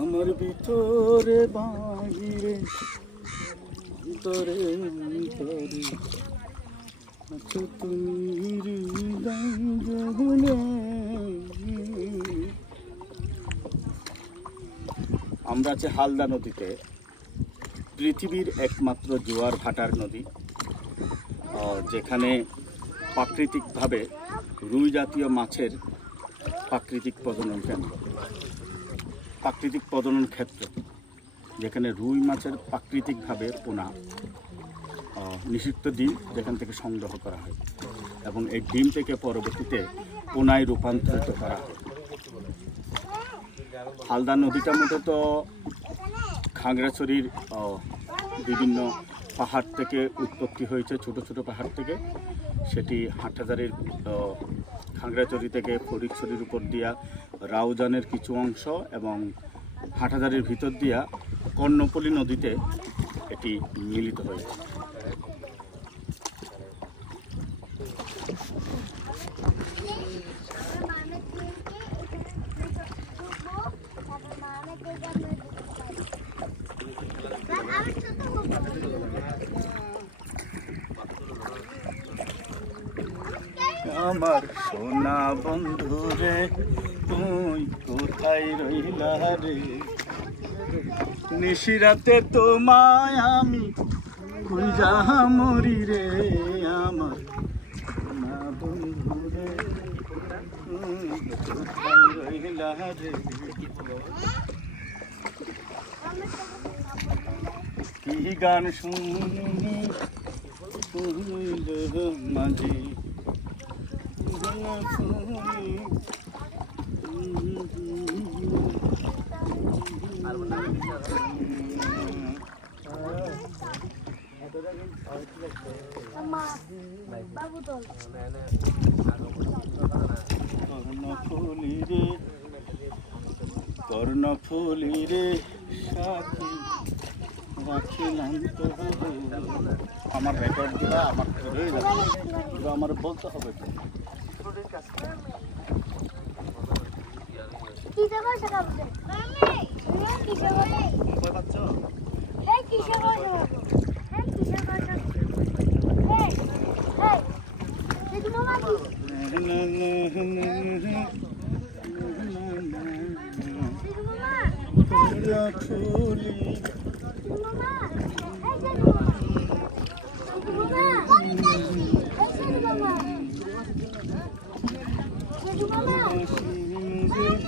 আমার ভিতরে বাহিরে, অন্তরে আছো তুমি হৃদয় আমরা আছি হালদা নদীতে, পৃথিবীর একমাত্র জোয়ার ভাটার নদী যেখানে প্রাকৃতিকভাবে রুই জাতীয় মাছের প্রাকৃতিক প্রজনন কেন্দ্র। প্রাকৃতিক প্রজনন ক্ষেত্র, যেখানে রুই মাছের প্রাকৃতিকভাবে পোনা নিষিক্ত ডিম যেখান থেকে সংগ্রহ করা হয় এবং এই ডিম থেকে পরবর্তীতে পোনায় রূপান্তরিত করা হয়। হালদা নদীটা মূলত খাগড়াছড়ির বিভিন্ন পাহাড় থেকে উৎপত্তি হয়েছে, ছোট ছোট পাহাড় থেকে। সেটি হাটহাজারির আহ, খাগড়াছড়ি থেকে ফরিদছড়ির উপর দিয়া রাউজানের কিছু অংশ এবং হাটাজারির ভিতর দিয়া কর্ণপল্লী নদীতে এটি মিলিত হয়েছে। আমার সোনা বন্ধু রে, তুই কোথায় রইলা রে? নিশিরাতে তোমায় আমি খুঁজা মরি রে আমার সোনা বন্ধু রে কি গান শুনি মাঝে? বাবু তোল কর্ণফুলি রে আমার রেকর্ডগুলো আমার যাবে। আমার বলতে হবে তো কিসে বসে Anne.